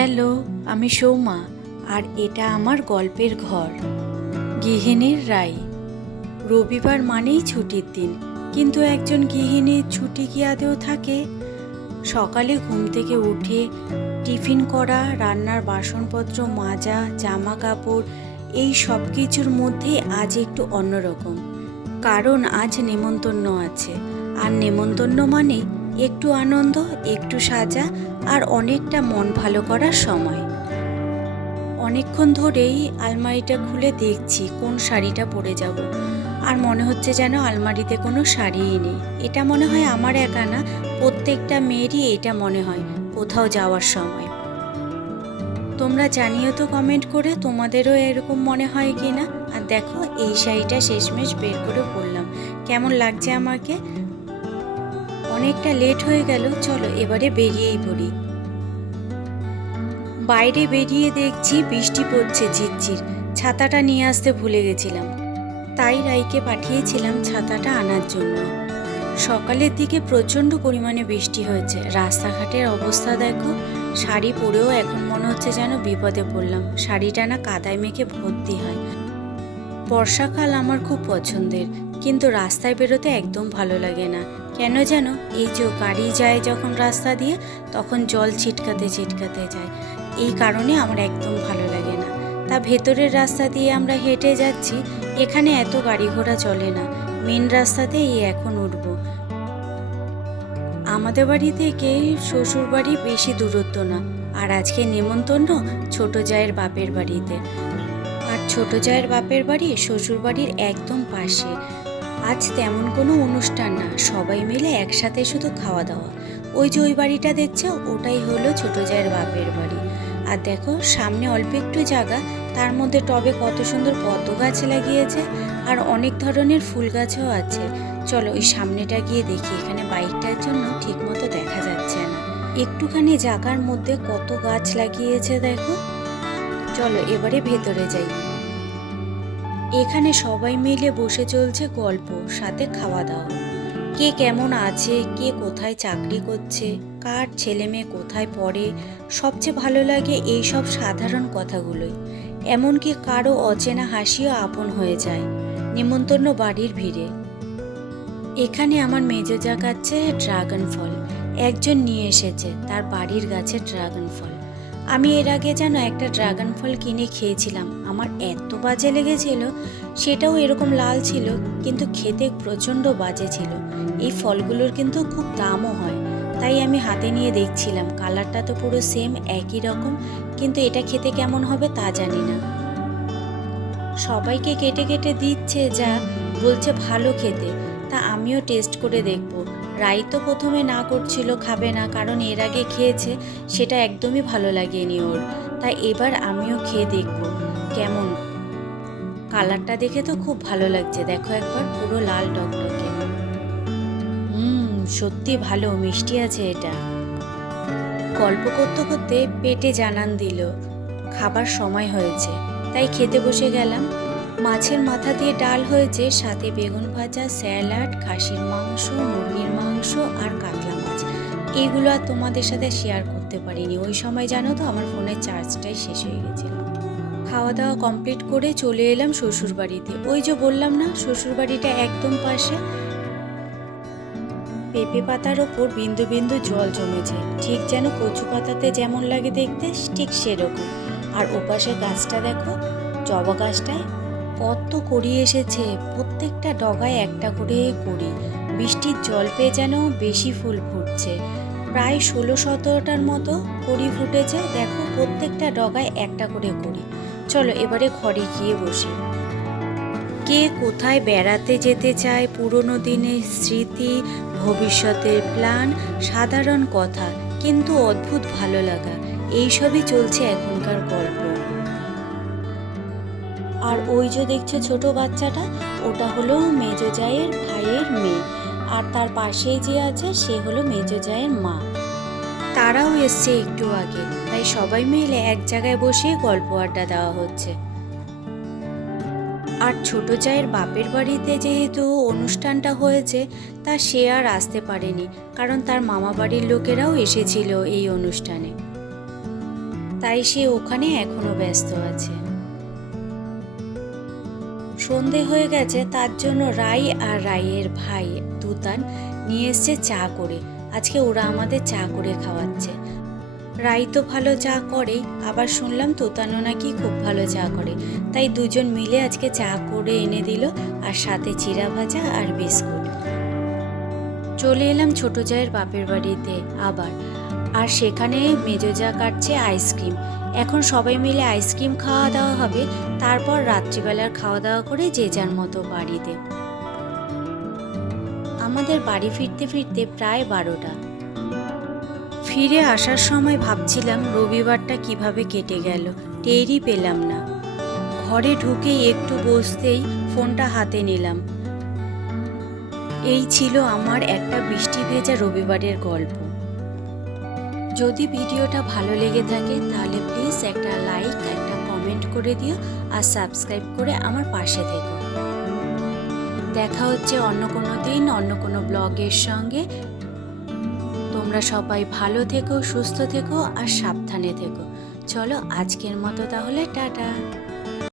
Hello, আমি সৌমা আর এটা আমার গল্পের ঘর। গৃহিণীর রাই। রবিবার মানেই ছুটির দিন, কিন্তু একজন গৃহিণীর ছুটি কি আদৌ থাকে? সকালে ঘুম থেকে উঠে টিফিন করা, রান্নার বাসনপত্র মাজা, জামা কাপড়, এই সব কিছুর মধ্যেই আজ একটু অন্যরকম। কারণ আজ নেমন্তন্ন আছে, আর নেমন্তন্ন মানে একটু আনন্দ, একটু সাজা আর অনেকটা মন ভালো করার সময়। অনেকক্ষণ ধরেই আলমারিটা খুলে দেখছি কোন শাড়িটা পরে যাব, আর মনে হচ্ছে যেন আলমারিতে কোনো শাড়িই নেই। এটা মনে হয় আমার একা না, প্রত্যেকটা মেয়েরই এটা মনে হয় কোথাও যাওয়ার সময়। তোমরা জানিও তো কমেন্ট করে তোমাদেরও এরকম মনে হয় কি না। আর দেখো, এই শাড়িটা শেষমেশ বের করে পরলাম, কেমন লাগছে আমাকে। অনেকটা লেট হয়ে গেল, চলো এবারে বেরিয়েই পড়ি। বাইরে বেরিয়ে দেখছি বৃষ্টি পড়ছে ঝিরঝির। ছাতাটা নিয়ে আসতে ভুলে গেছিলাম, তাই রাইকে পাঠিয়েছিলাম ছাতাটা আনার জন্য। সকালের দিকে প্রচণ্ড পরিমাণে বৃষ্টি হয়েছে, রাস্তাঘাটের অবস্থা দেখো। শাড়ি পরেও এখন মনে হচ্ছে যেন বিপদে পড়লাম, শাড়িটা না কাদায় মেখে ভর্তি হয়। বর্ষাকাল আমার খুব পছন্দের, কিন্তু রাস্তায় বেরোতে একদম ভালো লাগে না। কেন যেন, এই যে গাড়ি যায় যখন রাস্তা দিয়ে, তখন জল ছিটকাতে ছিটকাতে যায়, এই কারণে আমার একদম ভালো লাগে না। তা ভেতরের রাস্তা দিয়ে আমরা হেঁটে যাচ্ছি, এখানে এত গাড়ি ঘোড়া চলে না, মেন রাস্তাতেই এখন উঠব। আমাদের বাড়ি থেকে শ্বশুর বাড়ি বেশি দূরত্ব না, আর আজকে নেমন্তন্ন ছোট জায়ের বাপের বাড়িতে। আর ছোট জায়ের বাপের বাড়ি শ্বশুর বাড়ির একদম পাশে। আজ তেমন কোনো অনুষ্ঠান না, সবাই মিলে একসাথে শুধু খাওয়া দাওয়া। ওই যে ওই বাড়িটা দেখছো, ওটাই হলো ছোট জায়ের বাপের বাড়ি। আর দেখো সামনে অল্প একটু জায়গা, তার মধ্যে টবে কত সুন্দর পদ্ম গাছ লাগিয়েছে, আর অনেক ধরনের ফুল গাছও আছে। চলো ওই সামনেটা গিয়ে দেখি, এখানে বাইকটার জন্য ঠিক মতো দেখা যাচ্ছে না। একটুখানি জায়গার মধ্যে কত গাছ লাগিয়েছে দেখো। চলো এবারে ভেতরে যাই। এখানে সবাই মিলে বসে চলছে গল্প, সাথে খাওয়া দাওয়া। কে কেমন আছে, কে কোথায় চাকরি করছে, কার ছেলে মেয়ে কোথায় পড়ে, সবচেয়ে ভালো লাগে এই সব সাধারণ কথাগুলোই। এমনকি কারো অচেনা হাসিও আপন হয়ে যায় নেমন্তন্ন বাড়ির ভিড়ে। এখানে আমার মেজো যা গাছে ড্রাগন ফল একজন নিয়ে এসেছে, তার বাড়ির গাছে ড্রাগন ফল। আমি এর আগে যেন একটা ড্রাগন ফল কিনে খেয়েছিলাম, আমার এত বাজে লেগেছিল। সেটাও এরকম লাল ছিল, কিন্তু খেতে প্রচণ্ড বাজে ছিল। এই ফলগুলোর কিন্তু খুব দামও হয়, তাই আমি হাতে নিয়ে দেখছিলাম। কালারটা তো পুরো সেম একই রকম, কিন্তু এটা খেতে কেমন হবে তা জানি না। সবাইকে কেটে কেটে দিচ্ছে, যা বলছে ভালো খেতে। তা আমিও টেস্ট করে দেখব। রাই তো প্রথমে না করছিল, খাবে না, কারণ এর আগে খেয়েছে, সেটা একদমই ভালো লাগেনি ওর। তাই এবার আমিও খেয়ে দেখব কেমন। কালারটা দেখে তো খুব ভালো লাগছে, দেখো একবার, পুরো লাল টকটকে। সত্যি ভালো মিষ্টি আছে এটা। গল্প করতে করতে পেটে জানান দিল খাবার সময় হয়েছে, তাই খেতে বসে গেলাম। মাছের মাথা দিয়ে ডাল হয়েছে, সাথে বেগুন ভাজা, স্যালাড, খাসির মাংস, মুরগির মাংস আর কাতলা মাছ। এইগুলো আর তোমাদের সাথে শেয়ার করতে পারিনি, ওই সময় জানো তো আমার ফোনের চার্জটাই শেষ হয়ে গেছিল। খাওয়া দাওয়া কমপ্লিট করে চলে এলাম শ্বশুর বাড়িতে। ওই যে বললাম না, শ্বশুর বাড়িটা একদম পাশে। পেঁপে পাতার ওপর বিন্দু বিন্দু জল জমেছে, ঠিক যেন কচু পাতাতে যেমন লাগে দেখতে, ঠিক সেরকম। আর ওপাশে গাছটা দেখো, জবা গাছটায় কত কড়ি এসেছে, প্রত্যেকটা ডগায় একটা করে কড়ি। বৃষ্টির জল পেয়ে যেন বেশি ফুল ফুটছে, প্রায় 16-17টার মতো কড়ি ফুটেছে। দেখো প্রত্যেকটা ডগায় একটা করে কড়ি। চলো এবারে ঘরে গিয়ে বসি। কে কোথায় বেড়াতে যেতে চায়, পুরনো দিনের স্মৃতি, ভবিষ্যতের প্ল্যান, সাধারণ কথা কিন্তু অদ্ভুত ভালো লাগা, এইসবই চলছে এখনকার গল্প। আর ওই যে দেখছো ছোট বাচ্চাটা, ওটা হলো মেজো জায়ের ভাইয়ের মেয়ে, আর তার পাশেই যে আছে সে হলো মেজো জায়ের মা। তারাও এসছে একটু আগে, তাই সবাই মিলে এক জায়গায় বসে গল্প আড্ডা দেওয়া হচ্ছে। আর ছোট জায়ের বাপের বাড়িতে যেহেতু অনুষ্ঠানটা হয়েছে, তা সে আর আসতে পারেনি, কারণ তার মামা বাড়ির লোকেরাও এসেছিল এই অনুষ্ঠানে। তাই সে ওখানে এখনো ব্যস্ত আছে। সন্ধে হয়ে গেছে, তার জন্য রাই আর রাইয়ের ভাই তুতান নিয়ে এসছে চা করে। আজকে ওরা আমাদের চা করে খাওয়াচ্ছে। রাই তো ভালো চা করে, আবার শুনলাম তুতানও নাকি খুব ভালো চা করে, তাই দুজন মিলে আজকে চা করে এনে দিল, আর সাথে চিড়া ভাজা আর বিস্কুট। চলে এলাম ছোট জায়ের বাপের বাড়িতে আবার, আর সেখানে মেজো জা কাটছে আইসক্রিম। এখন সবাই মিলে আইসক্রিম খাওয়া দাওয়া হবে, তারপর রাত্রিবেলার খাওয়া দাওয়া করে যে যার মতো বাড়িতে। আমাদের বাড়ি ফিরতে ফিরতে প্রায় 12টা। ফিরে আসার সময় ভাবছিলাম রবিবারটা কিভাবে কেটে গেল, টেরই পেলাম না। ঘরে ঢুকেই একটু বসতেই ফোনটা হাতে নিলাম। এই ছিল আমার একটা বৃষ্টি ভেজা রবিবারের গল্প। যদি ভিডিওটা ভালো লেগে থাকে তাহলে প্লিজ একটা লাইক, একটা কমেন্ট করে দিও, আর সাবস্ক্রাইব করে আমার পাশে থেকো। দেখা হচ্ছে অন্য কোনো দিন অন্য কোনো ব্লগের সঙ্গে। তোমরা সবাই ভালো থেকো, সুস্থ থেকো আর সাবধানে থেকো। চলো আজকের মতো তাহলে টাটা।